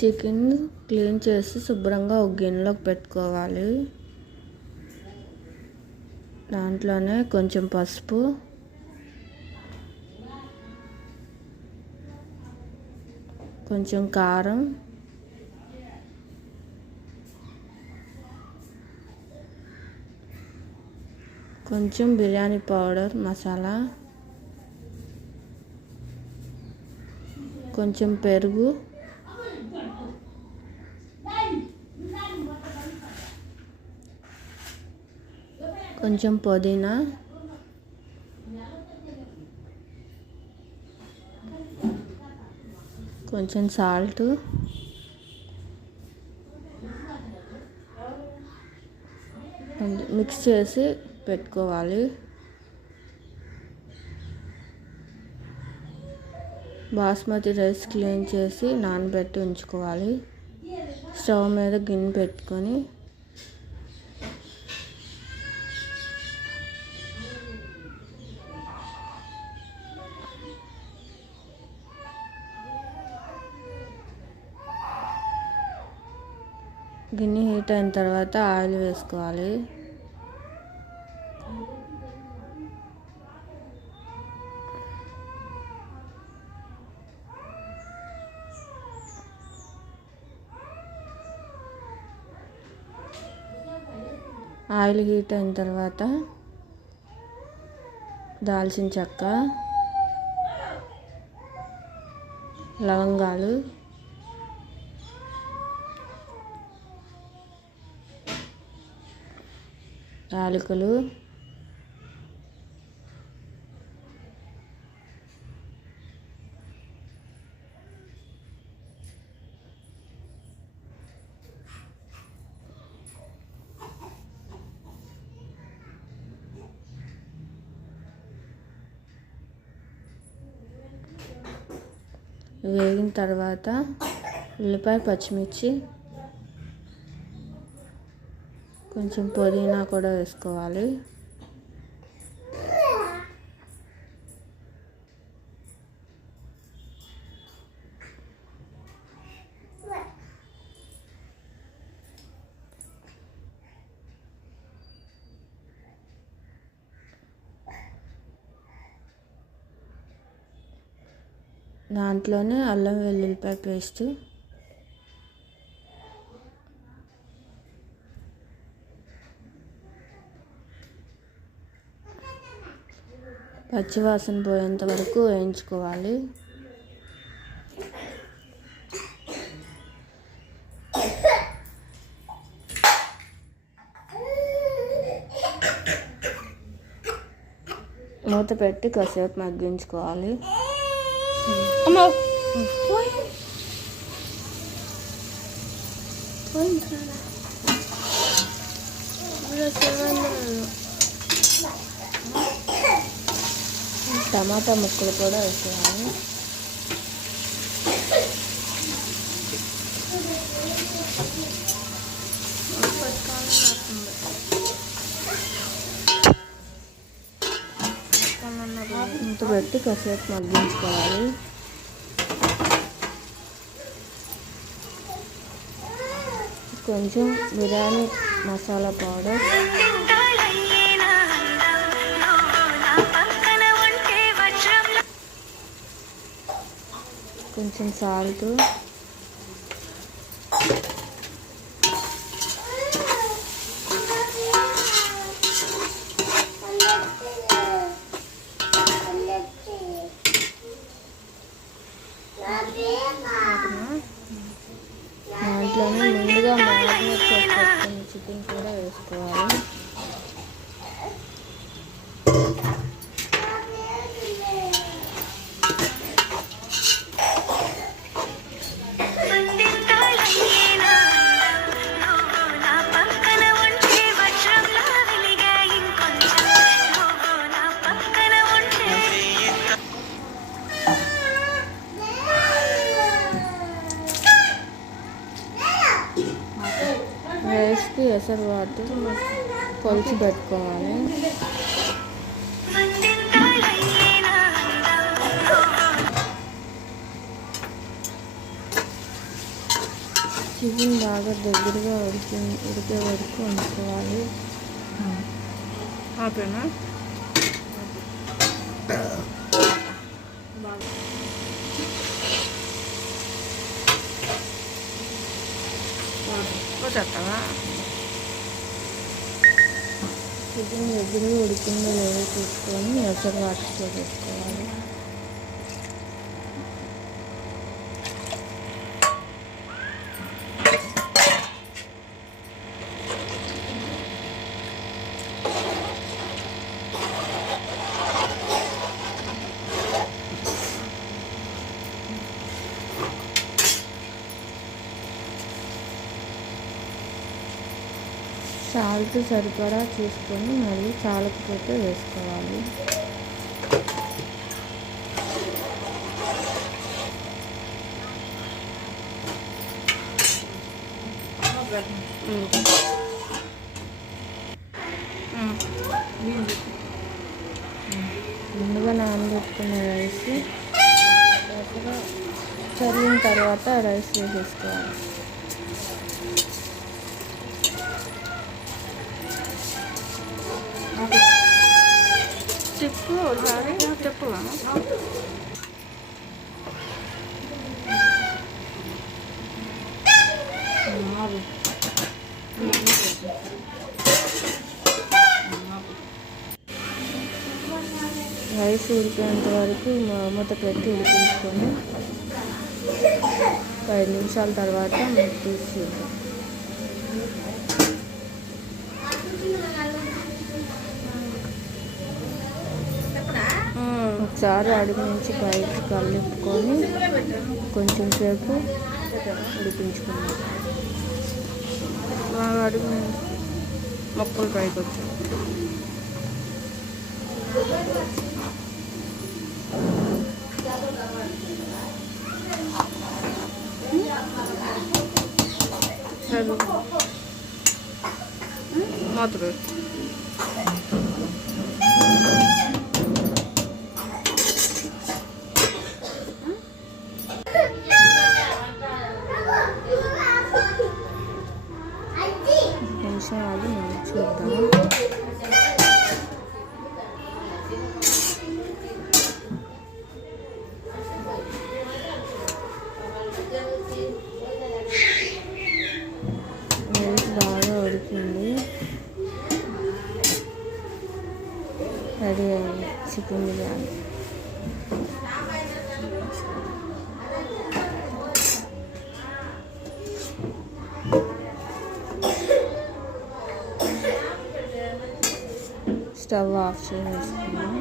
Chicken clean చేసి శుభ్రంగా ఒక గిన్నెలోకి పెట్టుకోవాలి. దాంట్లోనే కొంచెం పసుపు, కొంచెం కారం, కొంచెం బిర్యానీ పౌడర్ మసాలా, కొంచెం పెరుగు, కొంచెం పుదీనా, కొంచెం సాల్ట్, మిక్స్ చేసి పెట్టుకోవాలి. బాస్మతి రైస్ క్లీన్ చేసి నానబెట్టి ఉంచుకోవాలి. స్టవ్ మీద గిన్నె పెట్టుకొని గిన్నె హీట్ అయిన తర్వాత ఆయిల్ వేసుకోవాలి. ఆయిల్ హీట్ అయిన తర్వాత దాల్చిన చెక్క, లవంగాలు, యాలకులు, వేగిన తర్వాత ఉల్లిపాయ, పచ్చిమిర్చి, కొంచెం పుదీనా కూడా వేసుకోవాలి. దాంట్లోనే అల్లం వెల్లుల్లిపాయ పేస్ట్, పచ్చివాసన పోయేంత వరకు వేయించుకోవాలి. మూత పెట్టి కాసేపు మగ్గించుకోవాలి. టమాటా ముక్కలు కూడా వేసుకోవాలి. మూత పెట్టి కాసేపు మగ్గించుకోవాలి. కొంచెం బిర్యానీ మసాలా పౌడర్, కొంచెం సాల్ట్, దాంట్లోనే ముందుగా మ్యారినేట్ చేసి పెట్టుకున్న చికెన్ కూడా వేసుకోవాలి. రైస్కి ఎసరు వాటి కొలిచి పెట్టుకోవాలి. చికెన్ బాగా దగ్గరగా ఉడికే వరకు వండుకోవాలి. ఆపేనా వచ్చేస్తావా? చికెన్ దగ్గరగా ఉడికిందో లేదో చూసుకొని ఎసరు వాటితో వేసుకోవాలి. సాల్ట్ సరిపడా చూసుకొని మళ్ళీ చాలకపోతే వేసుకోవాలి. ముందుగా నానబెట్టుకున్న రైస్ చల్లిన తర్వాత రైస్ వేసేసుకోవాలి. చెప్పు ఒకసారి చెప్పు. రైస్ ఉడికేంత వరకు మూత పెట్టి ఉడికించుకొని 5 నిమిషాల తర్వాత తీసి ఒకసారి అడుగు నుంచి పైకి కలుపుకొని కొంచెం సేపు ఉడికించుకున్నాం. బాగా అడుగు నుంచి మొక్కలు పైకి వచ్చాయి. మాత్రం నిమిషం అది మనం చూద్దాం. రైస్ బాగా ఉడికింది, రెడీ అయింది చికెన్ బిర్యానీ. స్టవ్ ఆఫ్ చేసేసుకున్నాం.